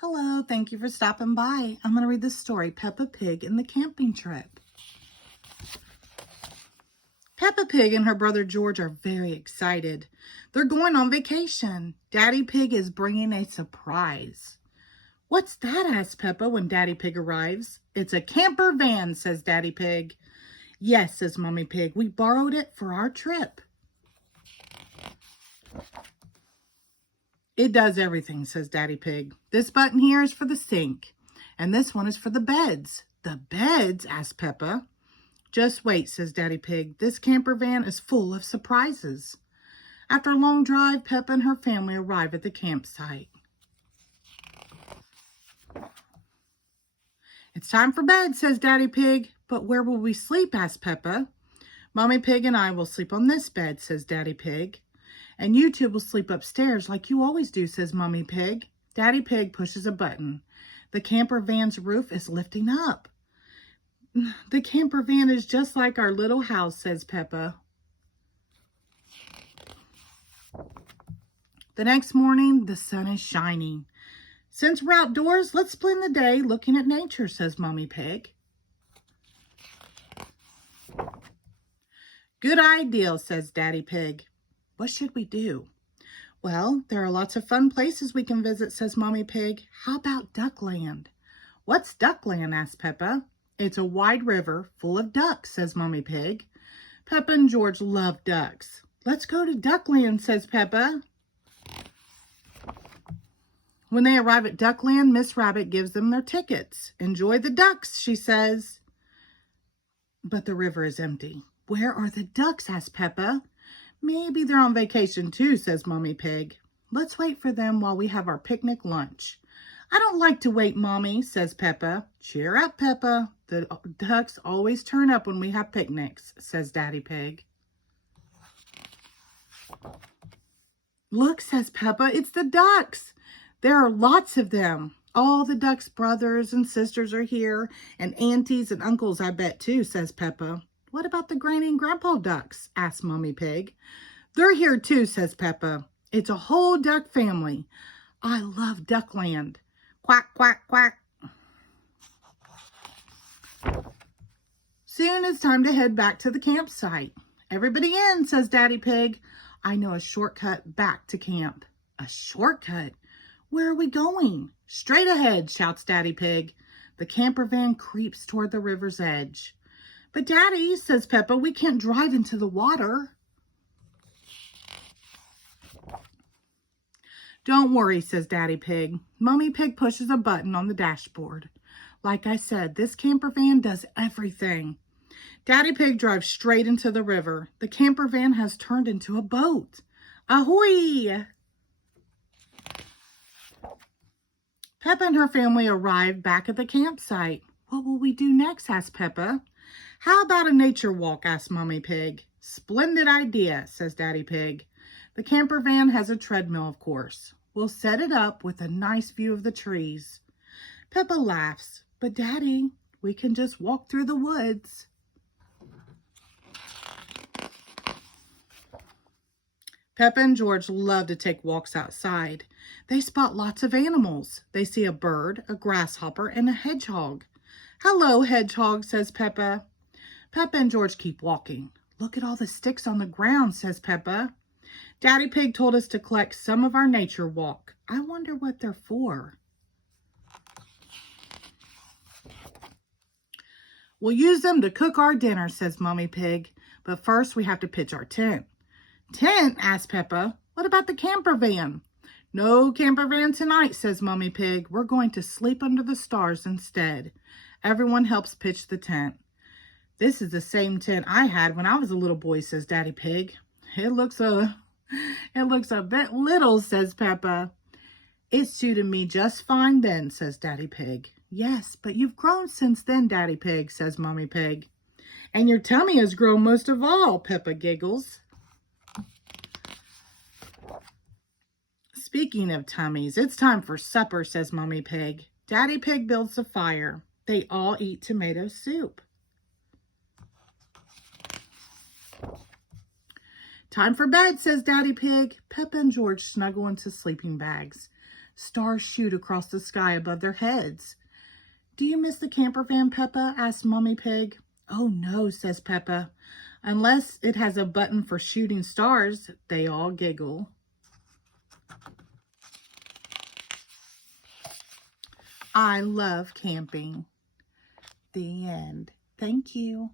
Hello, thank you for stopping by. I'm going to read the story, Peppa Pig and the Camping Trip. Peppa Pig and her brother George are very excited. They're going on vacation. Daddy Pig is bringing a surprise. What's that? Asks Peppa when Daddy Pig arrives. It's a camper van, says Daddy Pig. Yes, says Mommy Pig. We borrowed it for our trip. It does everything, says Daddy Pig. This button here is for the sink, and this one is for the beds. The beds? Asks Peppa. Just wait, says Daddy Pig. This camper van is full of surprises. After a long drive, Peppa and her family arrive at the campsite. It's time for bed, says Daddy Pig. But where will we sleep? Asks Peppa. Mommy Pig and I will sleep on this bed, says Daddy Pig. And you two will sleep upstairs like you always do, says Mommy Pig. Daddy Pig pushes a button. The camper van's roof is lifting up. The camper van is just like our little house, says Peppa. The next morning, the sun is shining. Since we're outdoors, let's spend the day looking at nature, says Mommy Pig. Good idea, says Daddy Pig. What should we do? Well, there are lots of fun places we can visit, says Mommy Pig. How about Duckland? What's Duckland? Asks Peppa. It's a wide river full of ducks, says Mommy Pig. Peppa and George love ducks. Let's go to Duckland, says Peppa. When they arrive at Duckland, Miss Rabbit gives them their tickets. Enjoy the ducks, she says. But the river is empty. Where are the ducks? Asks Peppa. Maybe they're on vacation too, says Mommy Pig. Let's wait for them while we have our picnic lunch. I don't like to wait, Mommy, says Peppa. Cheer up, Peppa. The ducks always turn up when we have picnics, says Daddy Pig. Look, says Peppa, it's the ducks. There are lots of them. All the ducks' brothers and sisters are here, and aunties and uncles, I bet, too, says Peppa. What about the Granny and Grandpa ducks? Asks Mommy Pig. They're here too, says Peppa. It's a whole duck family. I love Duckland. Quack, quack, quack. Soon it's time to head back to the campsite. Everybody in, says Daddy Pig. I know a shortcut back to camp. A shortcut? Where are we going? Straight ahead, shouts Daddy Pig. The camper van creeps toward the river's edge. But Daddy, says Peppa, we can't drive into the water. Don't worry, says Daddy Pig. Mommy Pig pushes a button on the dashboard. Like I said, this camper van does everything. Daddy Pig drives straight into the river. The camper van has turned into a boat. Ahoy! Peppa and her family arrive back at the campsite. What will we do next? Asks Peppa. How about a nature walk? Asks Mommy Pig. Splendid idea, says Daddy Pig. The camper van has a treadmill, of course. We'll set it up with a nice view of the trees. Peppa laughs. But Daddy, we can just walk through the woods. Peppa and George love to take walks outside. They spot lots of animals. They see a bird, a grasshopper, and a hedgehog. Hello, hedgehog, says Peppa. Peppa and George keep walking. Look at all the sticks on the ground, says Peppa. Daddy Pig told us to collect some of our nature walk. I wonder what they're for. We'll use them to cook our dinner, says Mommy Pig. But first we have to pitch our tent. Tent? Asks Peppa. What about the camper van? No camper van tonight, says Mommy Pig. We're going to sleep under the stars instead. Everyone helps pitch the tent. This is the same tent I had when I was a little boy, says Daddy Pig. It looks a bit little, says Peppa. It suited me just fine then, says Daddy Pig. Yes, but you've grown since then, Daddy Pig, says Mommy Pig. And your tummy has grown most of all, Peppa giggles. Speaking of tummies, it's time for supper, says Mommy Pig. Daddy Pig builds a fire. They all eat tomato soup. Time for bed, says Daddy Pig. Peppa and George snuggle into sleeping bags. Stars shoot across the sky above their heads. Do you miss the camper van, Peppa? Asked Mommy Pig. Oh no, says Peppa. Unless it has a button for shooting stars, they all giggle. I love camping. The end. Thank you.